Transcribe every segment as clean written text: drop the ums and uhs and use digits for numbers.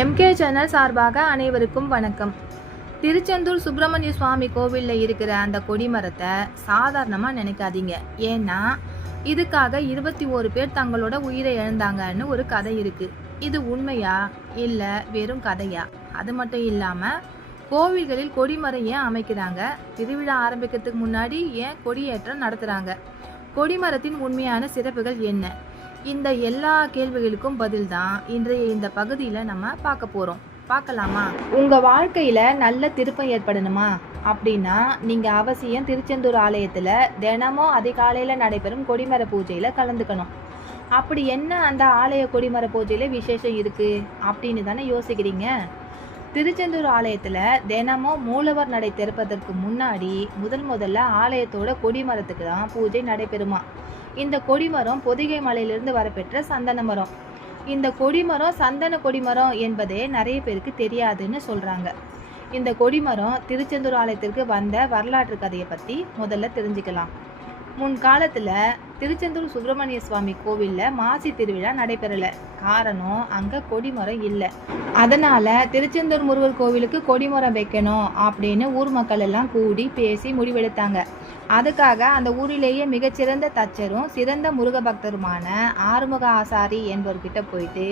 MK channel சார்பாக அனைவருக்கும் வணக்கம். திருச்செந்தூர் சுப்பிரமணிய சுவாமி கோவிலில் இருக்கிற அந்த கொடிமரத்தை சாதாரணமாக நினைக்காதீங்க. ஏன்னா இதுக்காக 21 பேர் தங்களோட உயிரை இழந்தாங்கன்னு ஒரு கதை இருக்கு. இது உண்மையா இல்லை வெறும் கதையா? அது மட்டும் இல்லாமல் கோவில்களில் கொடிமரம் ஏன் அமைக்கிறாங்க? திருவிழா ஆரம்பிக்கிறதுக்கு முன்னாடி ஏன் கொடியேற்றம் நடத்துகிறாங்க? கொடிமரத்தின் உண்மையான சிறப்புகள் என்ன? இந்த எல்லா கேள்விகளுக்கும் பதில் தான் இன்றைய இந்த பகுதியில் நம்ம பார்க்க போகிறோம். பார்க்கலாமா? உங்கள் வாழ்க்கையில் நல்ல திருப்பம் ஏற்படணுமா அப்படின்னா நீங்கள் அவசியம் திருச்செந்தூர் ஆலயத்தில் தினமும் அதிகாலையில் நடைபெறும் கொடிமர பூஜையில் கலந்துக்கணும். அப்படி என்ன அந்த ஆலய கொடிமர பூஜையில் விசேஷம் இருக்குது அப்படின்னு தானே யோசிக்கிறீங்க. திருச்செந்தூர் ஆலயத்தில் தினமும் மூலவர் நடை திறப்பதற்கு முன்னாடி முதல்ல ஆலயத்தோட கொடிமரத்துக்கு தான் பூஜை நடைபெறுமா. இந்த கொடிமரம் பொதிகை மலையிலிருந்து வரப்பெற்ற சந்தன மரம். இந்த கொடிமரம் சந்தன கொடிமரம் என்பதே நிறைய பேருக்கு தெரியாதுன்னு சொல்கிறாங்க. இந்த கொடிமரம் திருச்செந்தூர் ஆலயத்திற்கு வந்த வரலாற்று கதையை பற்றி முதல்ல தெரிஞ்சுக்கலாம். முன்காலத்தில் திருச்செந்தூர் சுப்பிரமணிய சுவாமி கோவிலில் மாசி திருவிழா நடைபெறலை. காரணம், அங்கே கொடிமரம் இல்லை. அதனால் திருச்செந்தூர் முருகர் கோவிலுக்கு கொடிமரம் வைக்கணும் அப்படின்னு ஊர் மக்கள் எல்லாம் கூடி பேசி முடிவெடுத்தாங்க. அதுக்காக அந்த ஊரிலேயே மிகச்சிறந்த தச்சரும் சிறந்த முருக பக்தருமான ஆறுமுக ஆசாரி என்பவர்கிட்ட போயிட்டு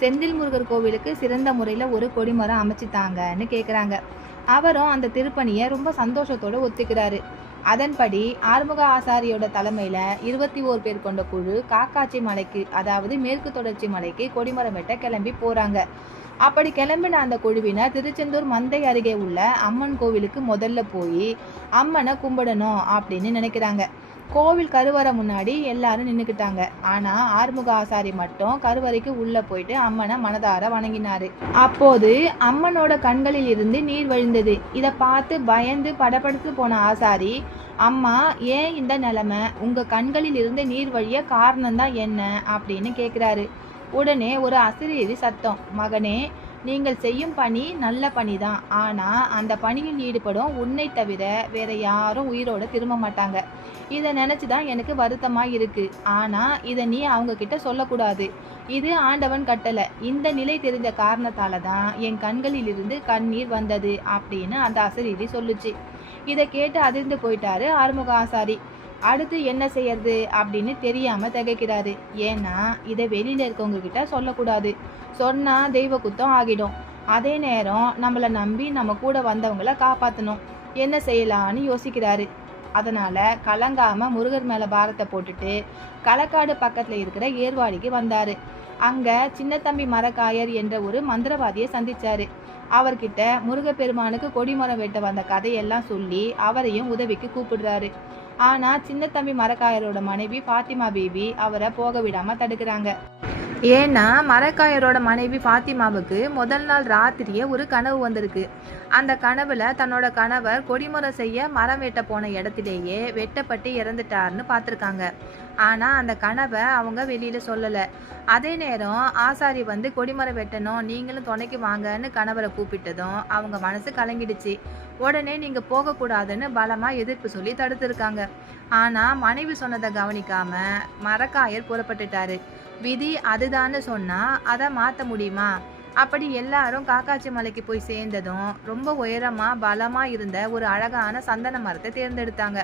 செந்தில் முருகர் கோவிலுக்கு சிறந்த முறையில் ஒரு கொடிமரம் அமைச்சுட்டாங்கன்னு கேட்குறாங்க. அவரும் அந்த திருப்பணியை ரொம்ப சந்தோஷத்தோடு ஒத்துக்கிறாரு. அதன்படி ஆறுமுக ஆசாரியோட தலைமையில் 21 பேர் கொண்ட குழு காக்காட்சி மலைக்கு, அதாவது மேற்கு தொடர்ச்சி மலைக்கு கொடிமரம் வெட்ட கிளம்பி போகிறாங்க. அப்படி கிளம்பின அந்த குழுவினர் திருச்செந்தூர் மந்தை அருகே உள்ள அம்மன் கோவிலுக்கு முதல்ல போய் அம்மனை கும்பிடணும் அப்படின்னு நினைக்கிறாங்க. கோவில் கருவறை முன்னாடி எல்லாரும் நின்றுக்கிட்டாங்க. ஆனால் ஆறுமுக ஆசாரி மட்டும் கருவறைக்கு உள்ளே போயிட்டு அம்மனை மனதார வணங்கினாரு. அப்போது அம்மனோட கண்களில் இருந்து நீர் வழிந்தது. இதை பார்த்து பயந்து படபடுத்து போன ஆசாரி, அம்மா ஏன் இந்த நிலைமை? உங்கள் கண்களில் இருந்து நீர் வழிய காரணம்தான் என்ன அப்படின்னு கேட்குறாரு. உடனே ஒரு அசிரீரி சத்தம், மகனே, நீங்கள் செய்யும் பணி நல்ல பணி தான். ஆனால் அந்த பணியில் ஈடுபடும் உன்னை தவிர வேற யாரும் உயிரோட திரும்ப மாட்டாங்க. இதை நினச்சி தான் எனக்கு வருத்தமாக இருக்குது. ஆனால் இதை நீ அவங்க கிட்ட சொல்லக்கூடாது. இது ஆண்டவன் கட்டளை. இந்த நிலை தெரிஞ்ச காரணத்தால தான் என் கண்களில் இருந்து கண்ணீர் வந்தது அப்படின்னு அந்த அசரீரி சொல்லுச்சு. இதை கேட்டு அதிர்ந்து போயிட்டாரு ஆறுமுக ஆசாரி. அடுத்து என்ன செய்யறது அப்படின்னு தெரியாமல் திகைக்கிறாரு. ஏன்னா இதை வெளியில் இருக்கவங்க கிட்ட சொல்லக்கூடாது. சொன்னால் தெய்வ குத்தம் ஆகிடும். அதே நேரம் நம்மளை நம்பி நம்ம கூட வந்தவங்களை காப்பாற்றணும். என்ன செய்யலான்னு யோசிக்கிறாரு. அதனால் கலங்காமல் முருகர் மேலே பாரத்தை போட்டுட்டு களக்காடு பக்கத்தில் இருக்கிற ஏர்வாடிக்கு வந்தார். அங்கே சின்னத்தம்பி மரக்காயர் என்ற ஒரு மந்திரவாதியை சந்திச்சாரு. அவர்கிட்ட முருகப்பெருமானுக்கு கொடிமரம் வெட்ட வந்த கதையெல்லாம் சொல்லி அவரையும் உதவிக்கு கூப்பிடுறாரு. ஆனால் சின்னத்தம்பி மரக்காயரோட மனைவி ஃபாத்திமா பேபி அவரை போக விடாமல் தடுக்கிறாங்க. ஏன்னா மரக்காயரோட மனைவி ஃபாத்திமாவுக்கு முதல் நாள் ராத்திரியே ஒரு கனவு வந்திருக்கு. அந்த கனவுல தன்னோட கணவர் கொடிமரம் செய்ய மரம் வெட்ட போன இடத்திலேயே வெட்டப்பட்டு இறந்துட்டார்னு பார்த்துருக்காங்க. ஆனால் அந்த கனவை அவங்க வெளியில் சொல்லலை. அதே நேரம் ஆசாரி வந்து கொடிமரம் வெட்டணும், நீங்களும் துணைக்கு வாங்கன்னு கணவரை கூப்பிட்டதும் அவங்க மனசு கலங்கிடுச்சு. உடனே நீங்கள் போகக்கூடாதுன்னு பலமாக எதிர்ப்பு சொல்லி தடுத்துருக்காங்க. ஆனால் மனைவி சொன்னதை கவனிக்காம மரக்காயர் புறப்பட்டுட்டாரு. விதி அதுதான்னு சொன்னால் அதை மாற்ற முடியுமா? அப்படி எல்லாரும் காக்காட்சி மலைக்கு போய் சேர்ந்ததும் ரொம்ப உயரமாக பலமாக இருந்த ஒரு அழகான சந்தன மரத்தை தேர்ந்தெடுத்தாங்க.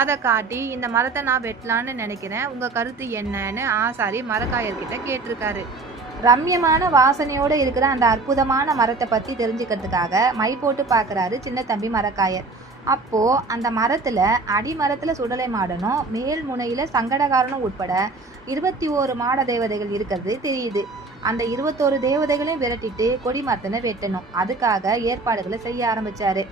அதை காட்டி, இந்த மரத்தை நான் வெட்டலான்னு நினைக்கிறேன், உங்கள் கருத்து என்னன்னு ஆசாரி மரக்காயர்கிட்ட கேட்டிருக்காரு. ரம்யமான வாசனையோடு இருக்கிற அந்த அற்புதமான மரத்தை பற்றி தெரிஞ்சுக்கிறதுக்காக மை போட்டு பார்க்குறாரு சின்ன தம்பி மரக்காயர். அப்போது அந்த மரத்தில் அடிமரத்தில் சுடலை மாடனும் மேல் முனையில் சங்கடகாரனும் உட்பட 21 மாட தேவதைகள் இருக்கிறது தெரியுது. அந்த 21 தேவதைகளையும் விரட்டிட்டு கொடிமரத்தினை வெட்டணும். அதுக்காக ஏற்பாடுகளை செய்ய ஆரம்பித்தார்.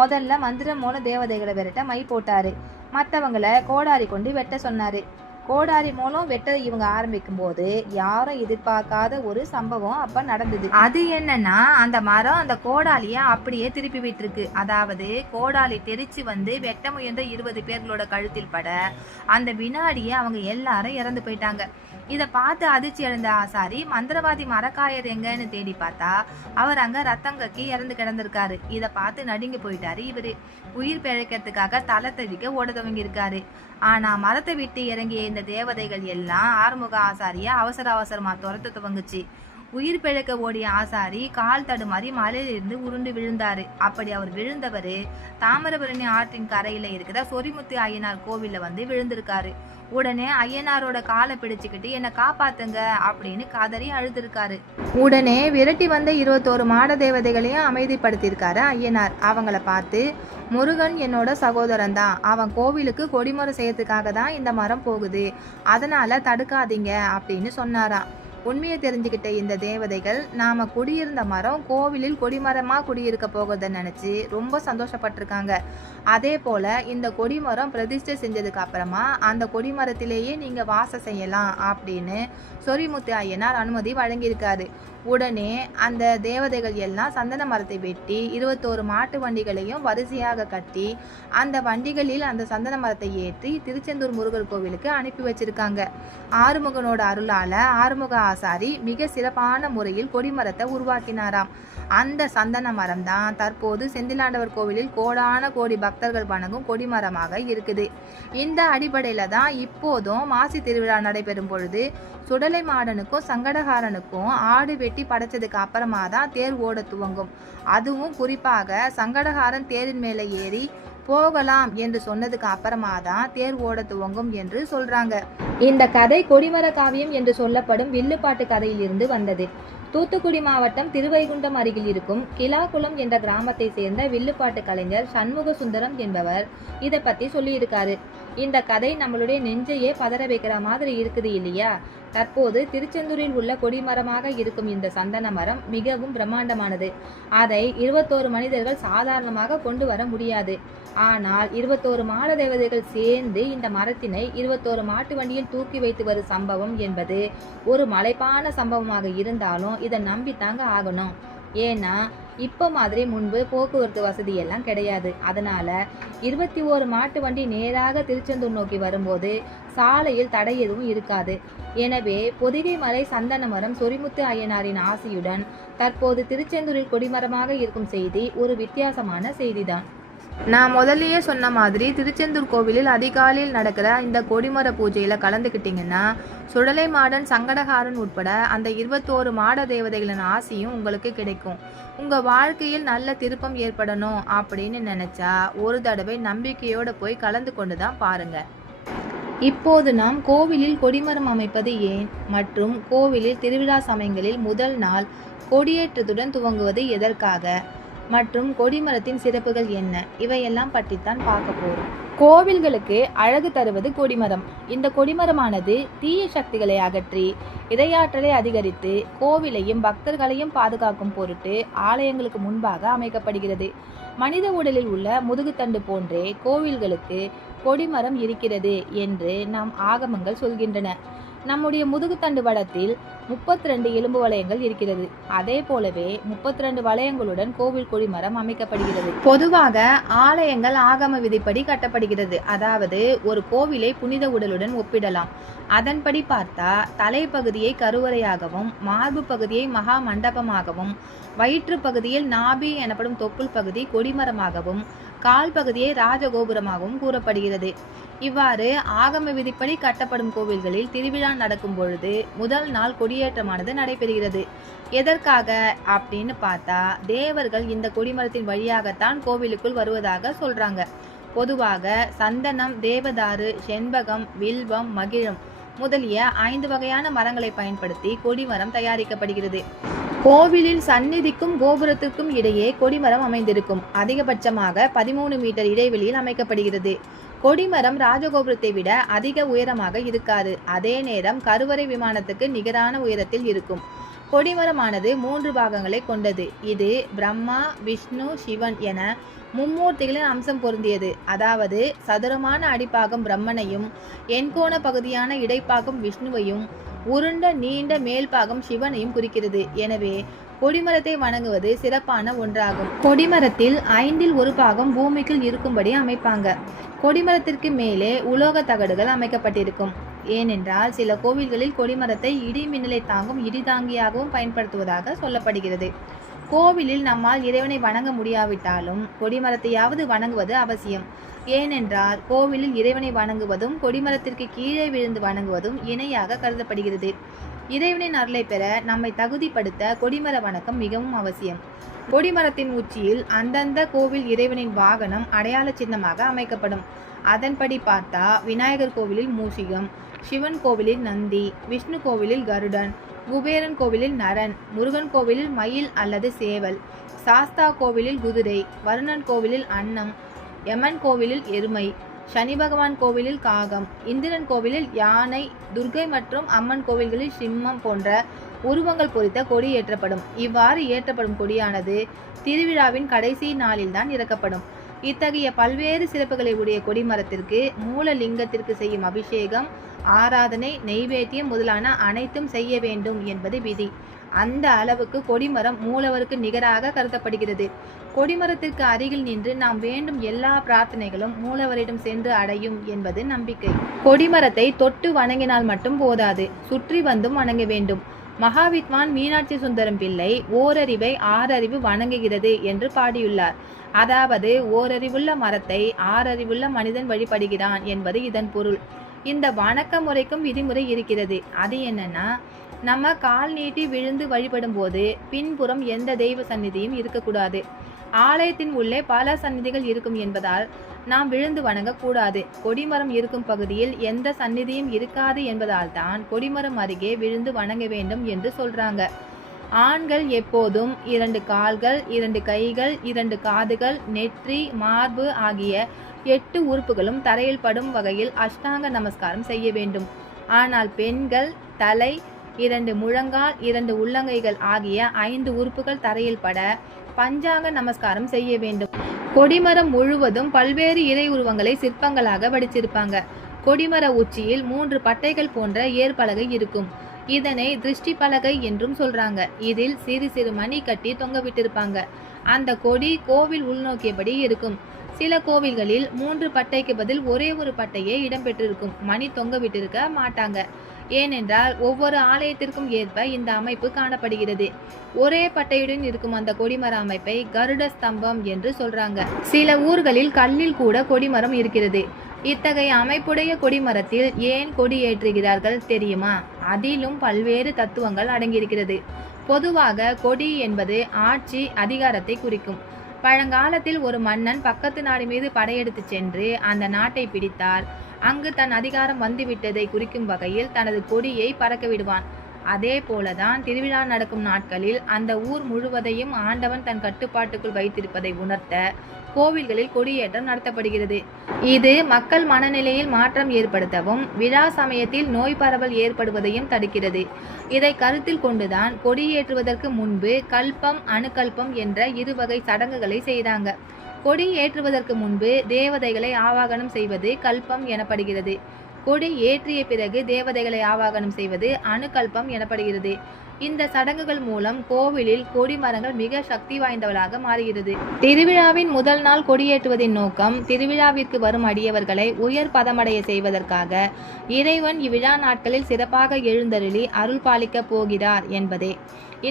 முதல்ல மந்திரம் மூலம் தேவதைகளை விரட்ட மை போட்டார். மற்றவங்களை கோடாரி கொண்டு வெட்ட சொன்னார். கோடாரி மூலம் வெட்ட இவங்க ஆரம்பிக்கும் போது யாரும் எதிர்பார்க்காத ஒரு சம்பவம் அப்ப நடந்தது. அது என்னன்னா, அந்த மரம் அந்த கோடாலிய அப்படியே திருப்பி விட்டுருக்கு. அதாவது கோடாலி தெரிச்சு வந்து வெட்ட முயன்ற 20 பேர்களோட கழுத்தில் பட அந்த வினாடியே அவங்க எல்லாரும் இறந்து போயிட்டாங்க. இதை பார்த்து அதிர்ச்சி அடைந்த ஆசாரி மந்திரவாதி மரக்காயர் எங்கன்னு தேடி பார்த்தா அவர் அங்க ரத்தம் கக்கி இறந்து கிடந்திருக்காரு. இதை பார்த்து நடுங்கி போயிட்டாரு இவரு. உயிர் பிழைக்கிறதுக்காக தலை தெறிக்க ஓட துவங்கி இருக்காரு. ஆனா மரத்தை விட்டு இறங்கிய இந்த தேவதைகள் எல்லாம் ஆறுமுக ஆசாரிய அவசரமா துரத்த துவங்குச்சு. உயிர் பிழைக்க ஓடிய ஆசாரி கால் தடுமாறி மலையிலிருந்து உருண்டு விழுந்தாரு. அப்படி அவர் விழுந்தவர் தாமிரபரணி ஆற்றின் கரையில இருக்கிற சொரிமுத்து ஐயனார் கோவில்ல வந்து விழுந்திருக்காரு. உடனே ஐயனாரோட காலை பிடிச்சுக்கிட்டு என்னை காப்பாத்துங்க அப்படின்னு கதறி அழுதுருக்காரு. உடனே விரட்டி வந்த 21 மாட தேவதைகளையும் அமைதிப்படுத்தியிருக்காரு ஐயனார். அவங்கள பார்த்து, முருகன் என்னோட சகோதரன் தான், அவன் கோவிலுக்கு கொடிமரம் செய்யறதுக்காக தான் இந்த மரம் போகுது, அதனால தடுக்காதீங்க அப்படின்னு சொன்னாராம். உண்மையை தெரிஞ்சுக்கிட்ட இந்த தேவதைகள் நாம குடியிருந்த மரம் கோவிலில் கொடிமரமா குடியிருக்க போகிறத நினைச்சு ரொம்ப சந்தோஷப்பட்டிருக்காங்க. அதே போல இந்த கொடிமரம் பிரதிஷ்டை செஞ்சதுக்கு அப்புறமா அந்த கொடிமரத்திலேயே நீங்க வாசம் செய்யலாம் அப்படின்னு சொரிமுத்து ஐயனார் அனுமதி வழங்கியிருக்காரு. உடனே அந்த தேவதைகள் எல்லாம் சந்தன மரத்தை வெட்டி 21 மாட்டு வண்டிகளையும் வரிசையாக கட்டி அந்த வண்டிகளில் அந்த சந்தன மரத்தை ஏற்றி திருச்செந்தூர் முருகர் கோவிலுக்கு அனுப்பி வச்சிருக்காங்க. ஆறுமுகனோட அருளால ஆறுமுக ஆசாரி மிக சிறப்பான முறையில் கொடிமரத்தை உருவாக்கினாராம். அந்த சந்தன மரம் தான் தற்போது செந்திலாண்டவர் கோவிலில் கோடான கோடி பக்தர்கள் வணங்கும் கொடிமரமாக இருக்குது. இந்த அடிப்படையில தான் இப்போதும் மாசி திருவிழா நடைபெறும் பொழுது சுடலை மாடனுக்கும் சங்கடகாரனுக்கும் ஆடு வெட்டி படைச்சதுக்கு அப்புறமா தான் தேர் ஓட துவங்கும். அதுவும் குறிப்பாக சங்கடகாரன் தேரின் மேலே ஏறி போகலாம் என்று சொன்னதுக்கு அப்புறமா தான் தேர் ஓட துவங்கும் என்று சொல்றாங்க. இந்த கதை கொடிமர காவியம் என்று சொல்லப்படும் வில்லுப்பாட்டு கதையிலிருந்து வந்தது. தூத்துக்குடி மாவட்டம் திருவைகுண்டம் அருகில் இருக்கும் கிலாகுளம் என்ற கிராமத்தை சேர்ந்த வில்லுப்பாட்டு கலைஞர் சண்முக சுந்தரம் என்பவர் இதை பத்தி சொல்லியிருக்காரு. இந்த கதை நம்மளுடைய நெஞ்சையே பதற வைக்கிற மாதிரி இருக்குது இல்லையா? தற்போது திருச்செந்தூரில் உள்ள கொடிமரமாக இருக்கும் இந்த சந்தன மரம் மிகவும் பிரம்மாண்டமானது. அதை 21 மனிதர்கள் சாதாரணமாக கொண்டு வர முடியாது. ஆனால் 21 மாட தேவதைகள் சேர்ந்து இந்த மரத்தினை 21 மாட்டு வண்டியில் தூக்கி வைத்து வரும் சம்பவம் என்பது ஒரு மலைப்பான சம்பவமாக இருந்தாலும் இதை நம்பித்தாங்க ஆகணும். ஏன்னா இப்போ மாதிரி முன்பு போக்குவரத்து வசதி எல்லாம் கிடையாது. அதனால 21 மாட்டு வண்டி நேராக திருச்செந்தூர் நோக்கி வரும்போது சாலையில் தடை எதுவும் இருக்காது. எனவே பொதிகை மலை சந்தன மரம் சொரிமுத்து ஐயனாரின் ஆசையுடன் தற்போது திருச்செந்தூரில் கொடிமரமாக இருக்கும் செய்தி ஒரு வித்தியாசமான செய்திதான். நான் முதல்லயே சொன்ன மாதிரி திருச்செந்தூர் கோவிலில் அதிகாலையில் நடக்கிற இந்த கொடிமர பூஜையில கலந்துக்கிட்டீங்கன்னா சுடலை மாடன் சங்கடகாரன் உட்பட அந்த 21 மாட தேவதைகளின் ஆசையும் உங்களுக்கு கிடைக்கும். உங்க வாழ்க்கையில் நல்ல திருப்பம் ஏற்படணும் அப்படின்னு நினைச்சா ஒரு தடவை நம்பிக்கையோட போய் கலந்து கொண்டு தான் பாருங்க. இப்போது நாம் கோவிலில் கொடிமரம் அமைப்பது ஏன் மற்றும் கோவிலில் திருவிழா சமயங்களில் முதல் நாள் கொடியேற்றத்துடன் துவங்குவது எதற்காக மற்றும் கொடிமரத்தின் சிறப்புகள் என்ன, இவையெல்லாம் பற்றித்தான் பார்க்க போறோம். கோவில்களுக்கு அழகு தருவது கொடிமரம். இந்த கொடிமரமானது தீய சக்திகளை அகற்றி இறையாற்றலை அதிகரித்து கோவிலையும் பக்தர்களையும் பாதுகாக்கும் பொருட்டு ஆலயங்களுக்கு முன்பாக அமைக்கப்படுகிறது. மனித உடலில் உள்ள முதுகுத்தண்டு போன்றே கோவில்களுக்கு கொடிமரம் இருக்கிறது என்று நம் ஆகமங்கள் சொல்கின்றன. நம்முடைய முதுகுத்தண்டு வடத்தில் 32 எலும்பு வளையங்கள் இருக்கிறது. அதே போலவே 32 வளையங்களுடன் கோவில் கொடிமரம் அமைக்கப்படுகிறது. பொதுவாக ஆலயங்கள் ஆகம விதிப்படி கட்டப்படுகிறது. அதாவது ஒரு கோவிலை புனித உடலுடன் ஒப்பிடலாம். அதன்படி பார்த்தா தலைப்பகுதியை கருவறையாகவும், மார்பு பகுதியை மகா மண்டபமாகவும், வயிற்று பகுதியில் நாபி எனப்படும் தொப்புள் பகுதி கொடிமரமாகவும், கால் பகுதியை ராஜகோபுரமாகவும் கூறப்படுகிறது. இவ்வாறு ஆகம விதிப்படி கட்டப்படும் கோவில்களில் திருவிழா நடக்கும் பொழுது முதல் நாள் கொடியேற்றமானது நடைபெறுகிறது. எதற்காக அப்படின்னு பார்த்தா தேவர்கள் இந்த கொடிமரத்தின் வழியாகத்தான் கோவிலுக்குள் வருவதாக சொல்றாங்க. பொதுவாக சந்தனம், தேவதாரு, செண்பகம், வில்வம், மகிழம் முதலிய 5 வகையான மரங்களை பயன்படுத்தி கொடிமரம் தயாரிக்கப்படுகிறது. கோவிலில் சந்நிதிக்கும் கோபுரத்திற்கும் இடையே கொடிமரம் அமைந்திருக்கும். அதிகபட்சமாக 13 மீட்டர் இடைவெளியில் அமைக்கப்படுகிறது. கொடிமரம் ராஜகோபுரத்தை விட அதிக உயரமாக இருக்காது. அதே நேரம் கருவறை விமானத்துக்கு நிகரான உயரத்தில் இருக்கும். கொடிமரமானது 3 பாகங்களை கொண்டது. இது பிரம்மா, விஷ்ணு, சிவன் என மும்மூர்த்திகளின் அம்சம் பொருந்தியது. அதாவது சதுரமான அடிப்பாகம் பிரம்மனையும், எண்கோண பகுதியான இடைப்பாகம் விஷ்ணுவையும், உருண்ட நீண்ட மேல்பாகம் சிவனையும் குறிக்கிறது. எனவே கொடிமரத்தை வணங்குவது சிறப்பான ஒன்றாகும். கொடிமரத்தில் 5இல் 1 பாகம் பூமிக்குள் இருக்கும்படி அமைப்பாங்க. கொடிமரத்திற்கு மேலே உலோக தகடுகள் அமைக்கப்பட்டிருக்கும். ஏனென்றால் சில கோவில்களில் கொடிமரத்தை இடி மின்னலை தாங்கும் இடிதாங்கியாகவும் பயன்படுத்துவதாக சொல்லப்படுகிறது. கோவிலில் நம்மால் இறைவனை வணங்க முடியாவிட்டாலும் கொடிமரத்தையாவது வணங்குவது அவசியம். ஏனென்றால் கோவிலில் இறைவனை வணங்குவதும் கொடிமரத்திற்கு கீழே விழுந்து வணங்குவதும் இணையாக கருதப்படுகிறது. இறைவனின் அருளை பெற நம்மை தகுதிப்படுத்த கொடிமர வணக்கம் மிகவும் அவசியம். கொடிமரத்தின் உச்சியில் அந்தந்த கோவில் இறைவனின் வாகனம் அடையாள சின்னமாக அமைக்கப்படும். அதன்படி பார்த்தா விநாயகர் கோவிலில் மூஷிகம், சிவன் கோவிலில் நந்தி, விஷ்ணு கோவிலில் கருடன், குபேரன் கோவிலில் நரன், முருகன் கோவிலில் மயில் அல்லது சேவல், சாஸ்தா கோவிலில் குதிரை, வருணன் கோவிலில் அன்னம், யமன் கோவிலில் எருமை, சனி பகவான் கோவிலில் காகம், இந்திரன் கோவிலில் யானை, துர்கை மற்றும் அம்மன் கோவில்களில் சிம்மம் போன்ற உருவங்கள் பொறித்த கொடி ஏற்றப்படும். இவ்வாறு ஏற்றப்படும் கொடியானது திருவிழாவின் கடைசி நாளில்தான் இறக்கப்படும். இத்தகைய பல்வேறு சிறப்புகளை உடைய கொடிமரத்திற்கு மூலலிங்கத்திற்கு செய்யும் அபிஷேகம், ஆராதனை, நெய்வேத்தியம் முதலான அனைத்தும் செய்ய வேண்டும் என்பது விதி. அந்த அளவுக்கு கொடிமரம் மூலவருக்கு நிகராக கருதப்படுகிறது. கொடிமரத்திற்கு அருகில் நின்று நாம் வேண்டும் எல்லா பிரார்த்தனைகளும் மூலவரிடம் சென்று அடையும் என்பது நம்பிக்கை. கொடிமரத்தை தொட்டு வணங்கினால் மட்டும் போதாது, சுற்றி வந்தும் வணங்க வேண்டும். மகாவித்வான் மீனாட்சி சுந்தரம் பிள்ளை ஓரறிவை ஆறறிவு வணங்குகிறது என்று பாடியுள்ளார். அதாவது ஓரறிவுள்ள மரத்தை ஆறறிவுள்ள மனிதன் வழிபடுகிறான் என்பது இதன் பொருள். இந்த வணக்க முறைக்கும் விதிமுறை இருக்கிறது. அது என்னன்னா, நம்ம கால் நீட்டி விழுந்து வழிபடும் போது பின்புறம் எந்த தெய்வ சந்நிதியும் இருக்கக்கூடாது. ஆலயத்தின் உள்ளே பல சந்நிதிகள் இருக்கும் என்பதால் நாம் விழுந்து வணங்கக்கூடாது. கொடிமரம் இருக்கும் பகுதியில் எந்த சந்நிதியும் இருக்காது என்பதால் தான் கொடிமரம் அருகே விழுந்து வணங்க வேண்டும் என்று சொல்றாங்க. ஆண்கள் எப்போதும் 2 கால்கள், 2 கைகள், 2 காதுகள், நெற்றி, மார்பு ஆகிய 8 உறுப்புகளும் தரையில் படும் வகையில் அஷ்டாங்க நமஸ்காரம் செய்ய வேண்டும். ஆனால் பெண்கள் தலை, 2 முழங்கால், 2 உள்ளங்கைகள் ஆகிய 5 உறுப்புகள் தரையில் பட பஞ்சாங்க நமஸ்காரம் செய்ய வேண்டும். கொடிமரம் முழுவதும் பல்வேறு இறை உருவங்களை சிற்பங்களாக வடிச்சிருப்பாங்க. கொடிமர உச்சியில் 3 பட்டைகள் போன்ற ஏற்பலகை இருக்கும். இதனை திருஷ்டி பலகை என்றும் சொல்றாங்க. இதில் சிறு சிறு மணி கட்டி தொங்க விட்டிருப்பாங்க. அந்த கொடி கோவில் உள்நோக்கியபடி இருக்கும். சில கோவில்களில் 3 பட்டைக்கு பதில் ஒரே ஒரு பட்டையே இடம்பெற்றிருக்கும். மணி தொங்க விட்டிருக்க மாட்டாங்க. ஏனென்றால் ஒவ்வொரு ஆலயத்திற்கும் ஏற்ப இந்த அமைப்பு காணப்படுகிறது. ஒரே பட்டையுடன் இருக்கும் அந்த கொடிமர அமைப்பை கருட ஸ்தம்பம் என்று சொல்றாங்க. சில ஊர்களில் கல்லில் கூட கொடிமரம் இருக்கிறது. இத்தகைய அமைப்புடைய கொடிமரத்தில் ஏன் கொடி ஏற்றுகிறார்கள் தெரியுமா? அதிலும் பல்வேறு தத்துவங்கள் அடங்கியிருக்கிறது. பொதுவாக கொடி என்பது ஆட்சி அதிகாரத்தை குறிக்கும். பழங்காலத்தில் ஒரு மன்னன் பக்கத்து நாடு மீது படையெடுத்து சென்று அந்த நாட்டை பிடித்தால் அங்கு தன் அதிகாரம் வந்துவிட்டதை குறிக்கும் வகையில் தனது கொடியை பறக்க விடுவான். அதே போலதான் திருவிழா நடக்கும் நாட்களில் அந்த ஊர் முழுவதையும் ஆண்டவன் தன் கட்டுப்பாட்டுக்குள் வைத்திருப்பதை உணர்த்த கோவில்களில் கொடியேற்றம் நடத்தப்படுகிறது. இது மக்கள் மனநிலையில் மாற்றம் ஏற்படுத்தவும் விழா சமயத்தில் நோய் பரவல் ஏற்படுவதையும் தடுக்கிறது. இதை கருத்தில் கொண்டுதான் கொடியேற்றுவதற்கு முன்பு கல்பம், அணுகல்பம் என்ற 2 வகை சடங்குகளை செய்தாங்க. கொடி ஏற்றுவதற்கு முன்பு தேவதைகளை ஆவாகனம் செய்வது கல்பம் எனப்படுகிறது. கொடி ஏற்றிய பிறகு தேவதைகளை ஆவாகனம் செய்வது அணுகல்பம் எனப்படுகிறது. இந்த சடங்குகள் மூலம் கோவிலில் கொடி மரங்கள் மிக சக்தி வாய்ந்தவளாக மாறுகிறது. திருவிழாவின் முதல் நாள் கொடியேற்றுவதின் நோக்கம் திருவிழாவிற்கு வரும் அடியவர்களை உயர் பதமடைய செய்வதற்காக இறைவன் இவ்விழா நாட்களில் சிறப்பாக எழுந்தருளி அருள் பாலிக்க போகிறார் என்பதே.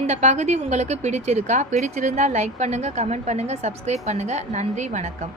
இந்த பகுதி உங்களுக்கு பிடிச்சிருந்தா லைக் பண்ணுங்க, கமெண்ட் பண்ணுங்க, சப்ஸ்கிரைப் பண்ணுங்க. நன்றி, வணக்கம்.